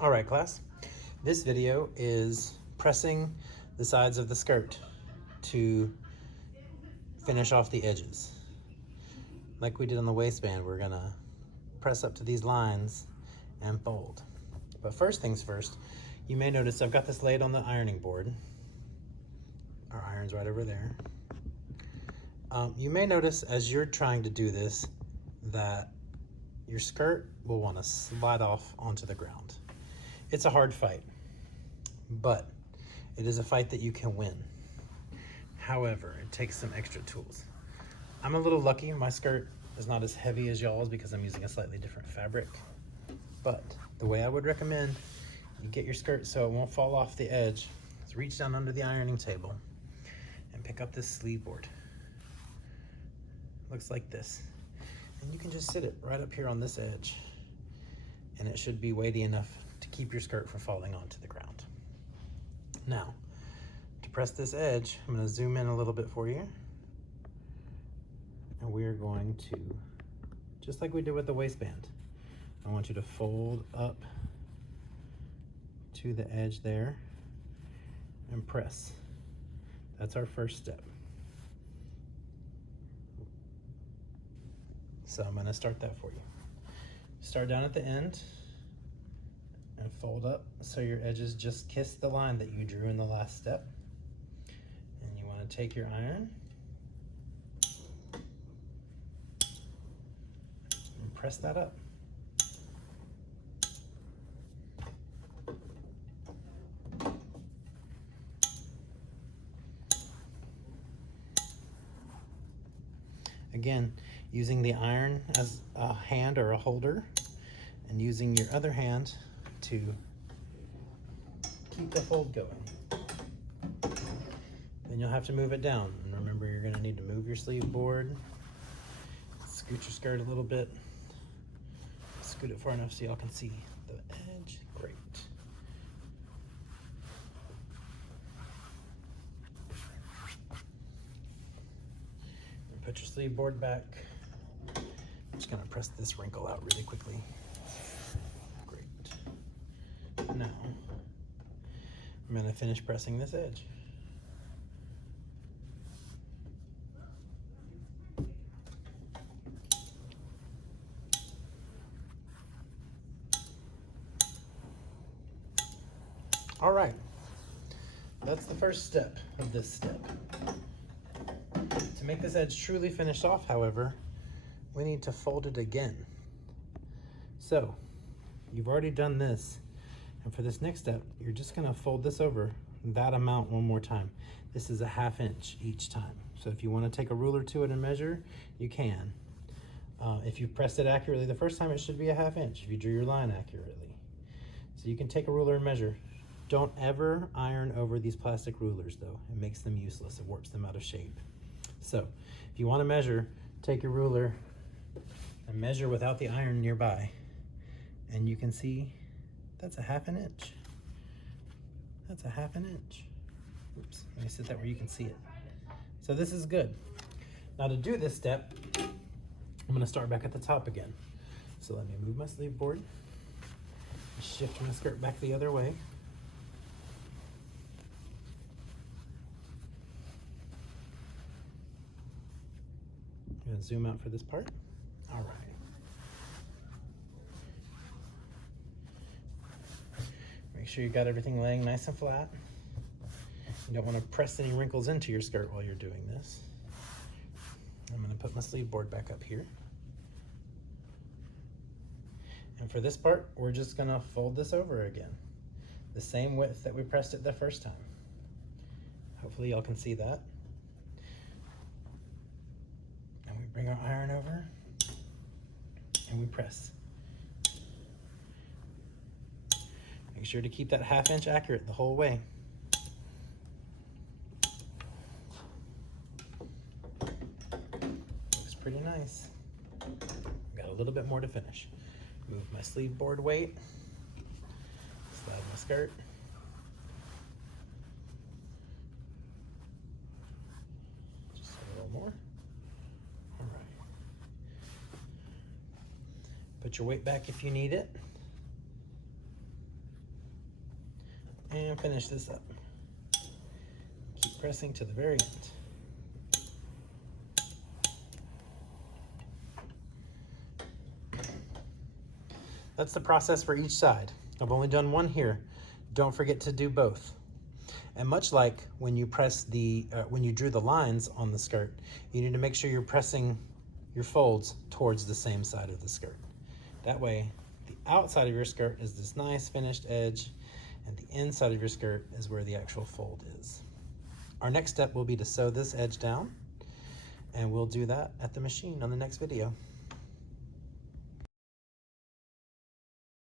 All right, class. This video is pressing the sides of the skirt to finish off the edges. Like we did on the waistband, we're gonna press up to these lines and fold. But first things first, you may notice I've got this laid on the ironing board. Our iron's right over there. You may notice as you're trying to do this that your skirt will want to slide off onto the ground. It's a hard fight, but it is a fight that you can win. However, it takes some extra tools. I'm a little lucky. My skirt is not as heavy as y'all's because I'm using a slightly different fabric. But the way I would recommend you get your skirt so it won't fall off the edge is reach down under the ironing table and pick up this sleeve board. Looks like this. And you can just sit it right up here on this edge, and it should be weighty enough to keep your skirt from falling onto the ground. Now, to press this edge, I'm going to zoom in a little bit for you. And we're going to, just like we did with the waistband, I want you to fold up to the edge there and press. That's our first step. So I'm going to start that for you. Start down at the end and fold up so your edges just kiss the line that you drew in the last step. And you want to take your iron and press that up. Again, using the iron as a hand or a holder and using your other hand to keep the fold going. Then you'll have to move it down. And remember, you're going to need to move your sleeve board, scoot your skirt a little bit, scoot it far enough so y'all can see the edge. Great. Put your sleeve board back. I'm just going to press this wrinkle out really quickly. Great. Now, I'm going to finish pressing this edge. All right. That's the first step of this step. To make this edge truly finished off, however, we need to fold it again. So, you've already done this, and for this next step, you're just gonna fold this over that amount one more time. This is a 1/2 inch each time. So if you wanna take a ruler to it and measure, you can. If you pressed it accurately the first time, it should be a 1/2 inch if you drew your line accurately. So you can take a ruler and measure. Don't ever iron over these plastic rulers though. It makes them useless, it warps them out of shape. So if you want to measure, take your ruler and measure without the iron nearby. And you can see that's a 1/2 inch. That's a 1/2 inch. Oops, let me sit that where you can see it. So this is good. Now to do this step, I'm going to start back at the top again. So let me move my sleeve board, shift my skirt back the other way. I'm going to zoom out for this part. All right. Make sure you got everything laying nice and flat. You don't want to press any wrinkles into your skirt while you're doing this. I'm going to put my sleeve board back up here. And for this part, we're just going to fold this over again. The same width that we pressed it the first time. Hopefully y'all can see that. Bring our iron over and we press. Make sure to keep that 1/2 inch accurate the whole way. Looks pretty nice. Got a little bit more to finish. Move my sleeve board weight, slide my skirt. Just a little more. Put your weight back if you need it. and finish this up. Keep pressing to the very end. That's the process for each side. I've only done one here. Don't forget to do both. And much like when you press when you drew the lines on the skirt, you need to make sure you're pressing your folds towards the same side of the skirt. That way, the outside of your skirt is this nice finished edge, and the inside of your skirt is where the actual fold is. Our next step will be to sew this edge down, and we'll do that at the machine on the next video.